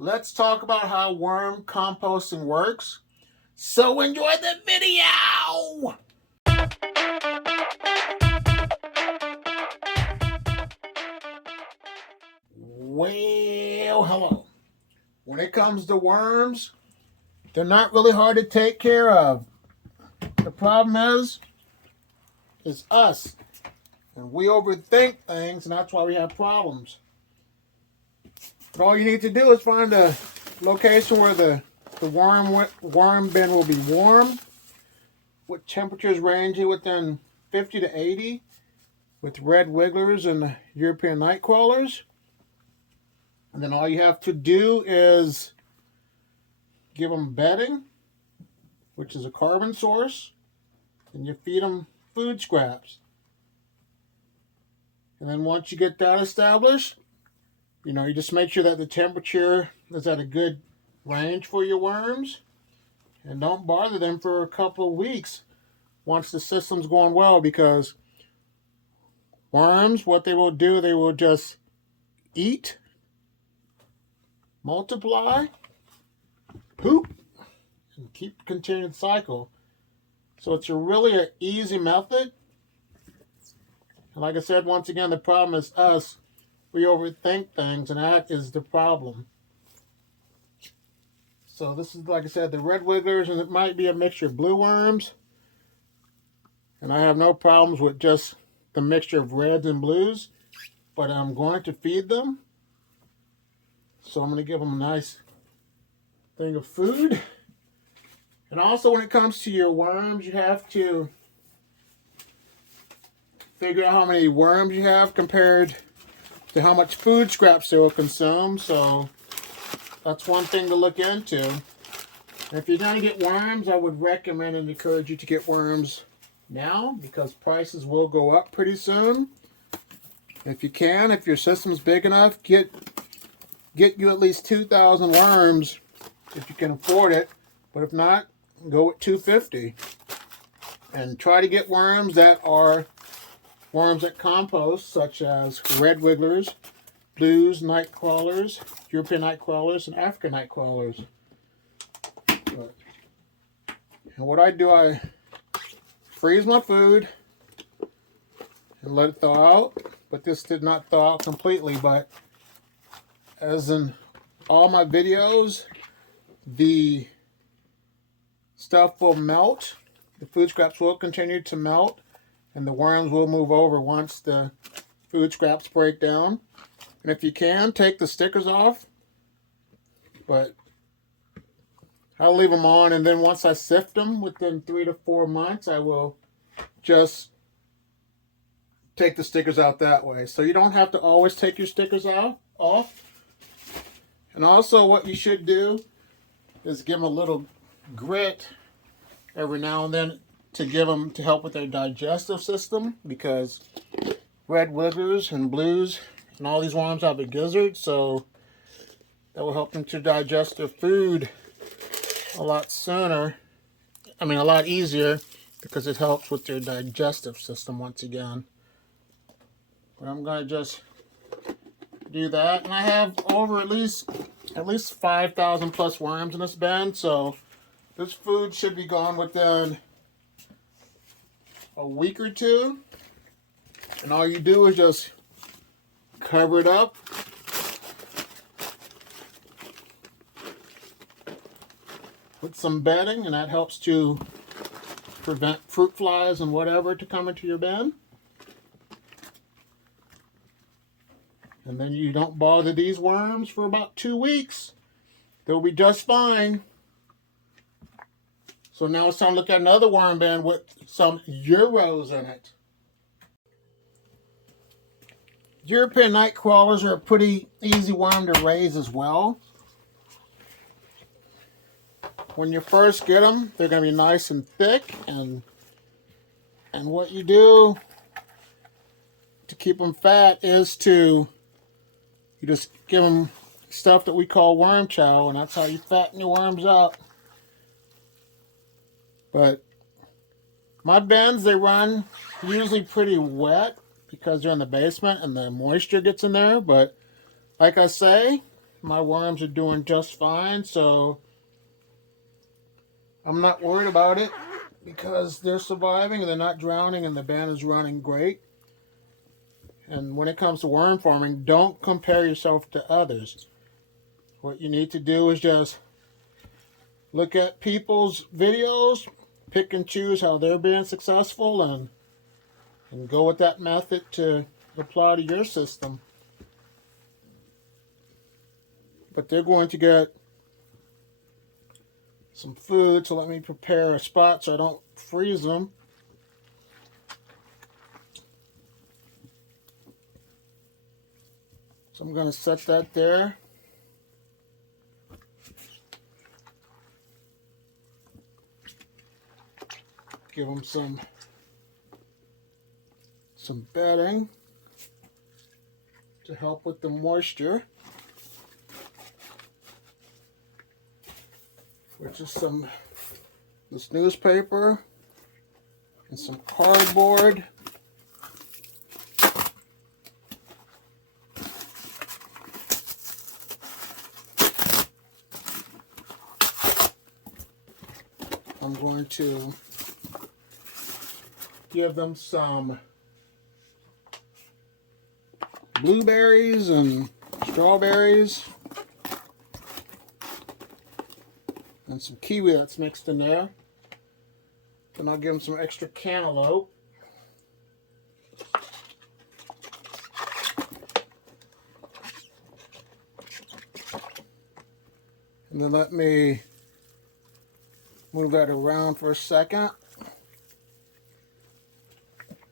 let's talk about how worm composting works. So enjoy the video! Well, hello. When it comes to worms, they're not really hard to take care of. The problem is us. And we overthink things, and that's why we have problems. But all you need to do is find a location where the worm bin will be warm, with temperatures ranging within 50 to 80, with red wigglers and European night crawlers. And then all you have to do is give them bedding, which is a carbon source, and you feed them food scraps. And then once you get that established, you just make sure that the temperature is at a good range for your worms, and don't bother them for a couple of weeks once the system's going well, because worms, what they will do, they will just eat, multiply, poop, and continue the cycle. So it's really an easy method. And like I said, once again, the problem is us. We overthink things, and that is the problem. So this is, like I said, the red wigglers, and it might be a mixture of blue worms. And I have no problems with just the mixture of reds and blues, but I'm going to feed them. So I'm going to give them a nice thing of food. And also, when it comes to your worms, you have to figure out how many worms you have compared to how much food scraps they will consume. So that's one thing to look into. And if you're going to get worms, I would recommend and encourage you to get worms now, because prices will go up pretty soon. If you can, if your system's big enough, get you at least 2,000 worms if you can afford it. But if not, go with 250. And try to get worms that are worms that compost, such as red wigglers, blues, night crawlers, European night crawlers, and African night crawlers. And what I do, I freeze my food and let it thaw out. But this did not thaw out completely, but as in all my videos, the stuff will melt. The food scraps will continue to melt, and the worms will move over once the food scraps break down. And if you can, take the stickers off, but I'll leave them on, and then once I sift them within 3 to 4 months, I will just take the stickers out that way. So you don't have to always take your stickers off. And also what you should do is give them a little grit every now and then to help with their digestive system, because red wigglers and blues and all these worms have a gizzard, so that will help them to digest their food a lot sooner. A lot easier, because it helps with their digestive system once again. But I'm going to just do that, and I have over at least 5,000 plus worms in this bin, so this food should be gone within a week or two. And all you do is just cover it up with some bedding, and that helps to prevent fruit flies and whatever to come into your bin. And then you don't bother these worms for about 2 weeks. They'll be just fine. So now it's time to look at another worm bin with some Euros in it. European night crawlers are a pretty easy worm to raise as well. When you first get them, they're going to be nice and thick, and what you do to keep them fat is you just give them stuff that we call worm chow, and that's how you fatten your worms up. But my bins, they run usually pretty wet because they're in the basement and the moisture gets in there. But like I say, my worms are doing just fine, so I'm not worried about it because they're surviving and they're not drowning and the band is running great. And when it comes to worm farming, don't compare yourself to others. What you need to do is just look at people's videos, pick and choose how they're being successful, and go with that method to apply to your system. But they're going to get some food, so let me prepare a spot so I don't freeze them. So I'm going to set that there. Give them some bedding to help with the moisture, which is this newspaper and some cardboard. I'm going to give them some blueberries and strawberries and some kiwi that's mixed in there. Then I'll give them some extra cantaloupe. And then let me move that around for a second.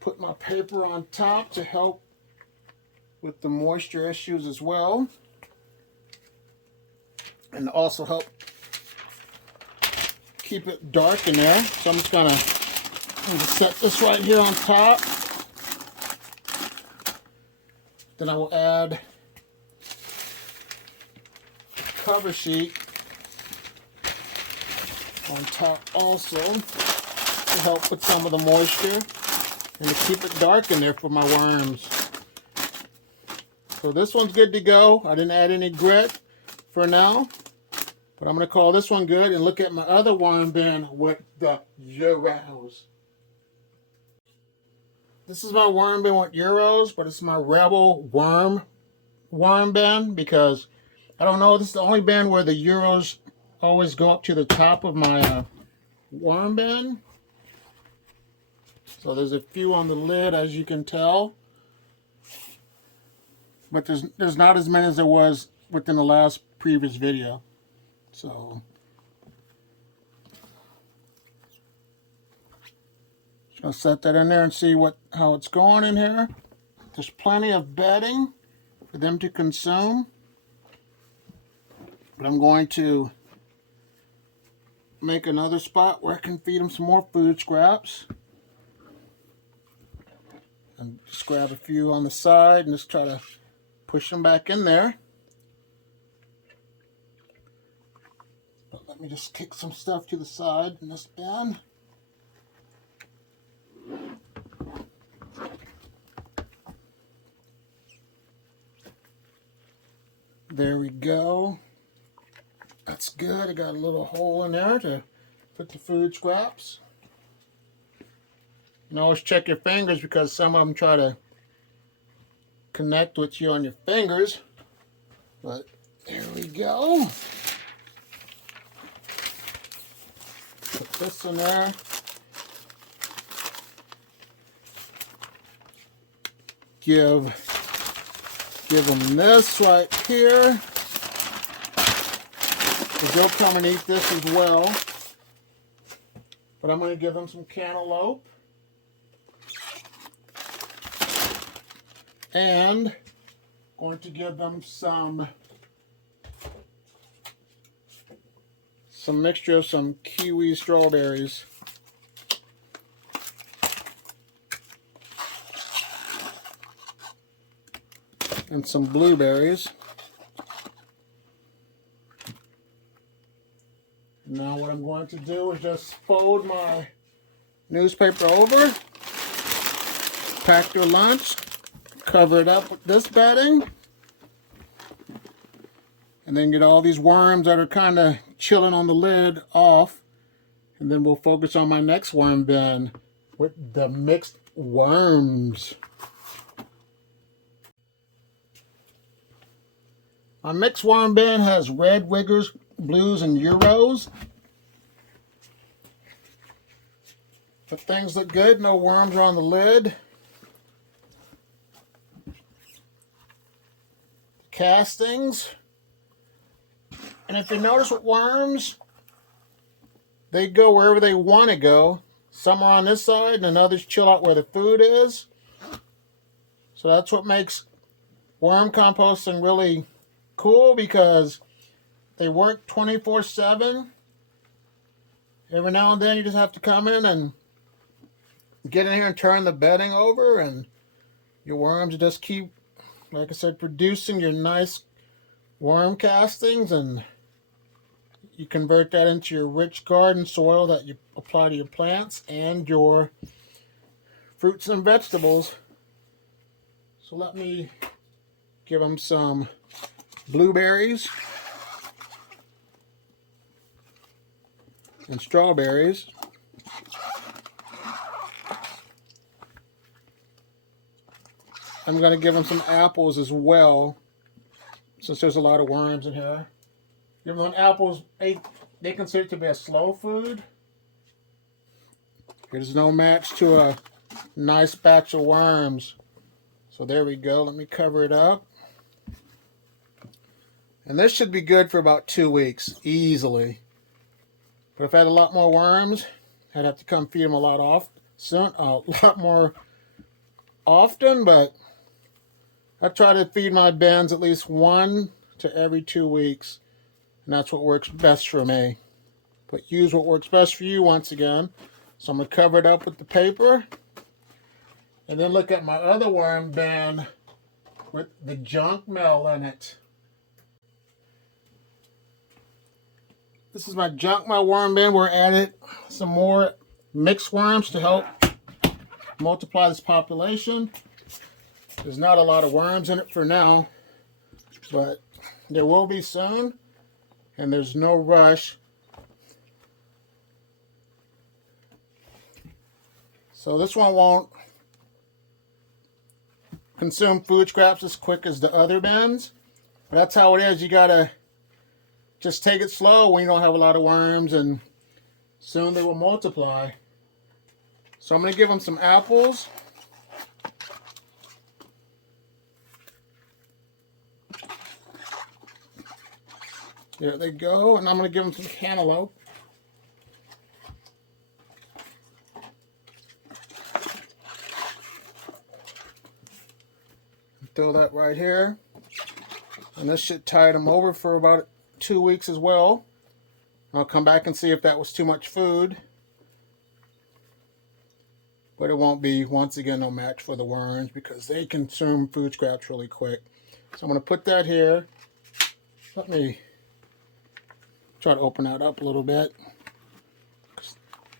Put my paper on top to help with the moisture issues as well, and also help keep it dark in there. So I'm just gonna set this right here on top. Then I will add a cover sheet on top also to help with some of the moisture and to keep it dark in there for my worms. So this one's good to go. I didn't add any grit for now, but I'm going to call this one good and look at my other worm bin with the Euros. This is my worm bin with Euros, but it's my Rebel worm bin because I don't know, this is the only bin where the Euros always go up to the top of my worm bin. So there's a few on the lid, as you can tell. But there's not as many as there was within the last previous video. So just gonna set that in there and see how it's going in here. There's plenty of bedding for them to consume. But I'm going to make another spot where I can feed them some more food scraps. And just grab a few on the side and just try to push them back in there. But let me just kick some stuff to the side in this bin. There we go. That's good. I got a little hole in there to put the food scraps. And always check your fingers because some of them try to connect with you on your fingers. But there we go. Put this in there. Give them this right here. Because they'll come and eat this as well. But I'm going to give them some cantaloupe. And going to give them some mixture of some kiwi strawberries. And some blueberries. Now what I'm going to do is just fold my newspaper over, pack their lunch, cover it up with this bedding, and then get all these worms that are kind of chilling on the lid off. And then we'll focus on my next worm bin with the mixed worms. My mixed worm bin has red wiggers, blues, and euros. But things look good, no worms are on the lid. Castings. And if you notice with worms, they go wherever they want to go. Some are on this side and others chill out where the food is. So that's what makes worm composting really cool, because they work 24/7. Every now and then you just have to come in and get in here and turn the bedding over, and your worms just keep, like I said, producing your nice worm castings, and you convert that into your rich garden soil that you apply to your plants and your fruits and vegetables. So let me give them some blueberries and strawberries. I'm going to give them some apples as well, since there's a lot of worms in here. Give them apples. They consider it to be a slow food. There's no match to a nice batch of worms. So there we go. Let me cover it up. And this should be good for about 2 weeks, easily. But if I had a lot more worms, I'd have to come feed them a lot more often, but I try to feed my bins at least 1 to every 2 weeks, and that's what works best for me. But use what works best for you once again. So I'm going to cover it up with the paper, and then look at my other worm bin with the junk mail in it. This is my junk mail worm bin. We're adding some more mixed worms to help multiply this population. There's not a lot of worms in it for now, but there will be soon, and there's no rush. So this one won't consume food scraps as quick as the other bins, but that's how it is. You gotta just take it slow when you don't have a lot of worms, and soon they will multiply. So I'm going to give them some apples. There they go. And I'm going to give them some cantaloupe. Throw that right here. And this should tide them over for about 2 weeks as well. I'll come back and see if that was too much food. But it won't be, once again, no match for the worms, because they consume food scraps really quick. So I'm going to put that here. Let me try to open that up a little bit,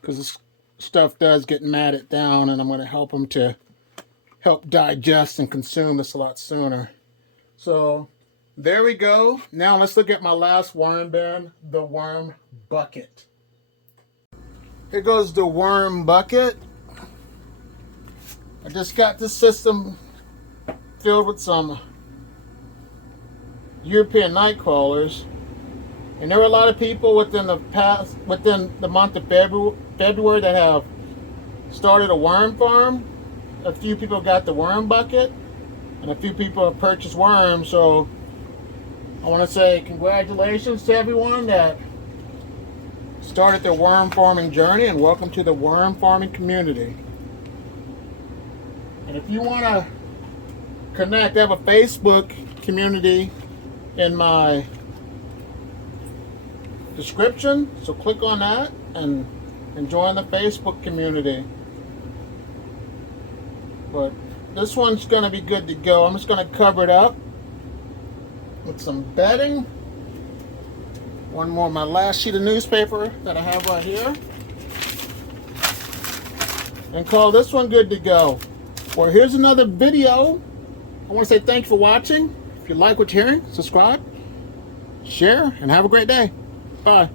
because this stuff does get matted down, and I'm going to help them to help digest and consume this a lot sooner. So there we go. Now let's look at my last worm bin, the worm bucket. Here goes the worm bucket. I just got this system filled with some European night crawlers, and there were a lot of people within the month of February that have started a worm farm. A few people got the worm bucket, and a few people have purchased worms. So I want to say congratulations to everyone that started their worm farming journey, and welcome to the worm farming community. And if you want to connect, I have a Facebook community in my description, so click on that and join the Facebook community. But this one's going to be good to go. I'm just going to cover it up with some bedding. One more, my last sheet of newspaper that I have right here, and call this one good to go. Well, here's another video. I want to say thank you for watching. If you like what you're hearing, subscribe share, and have a great day. Bye.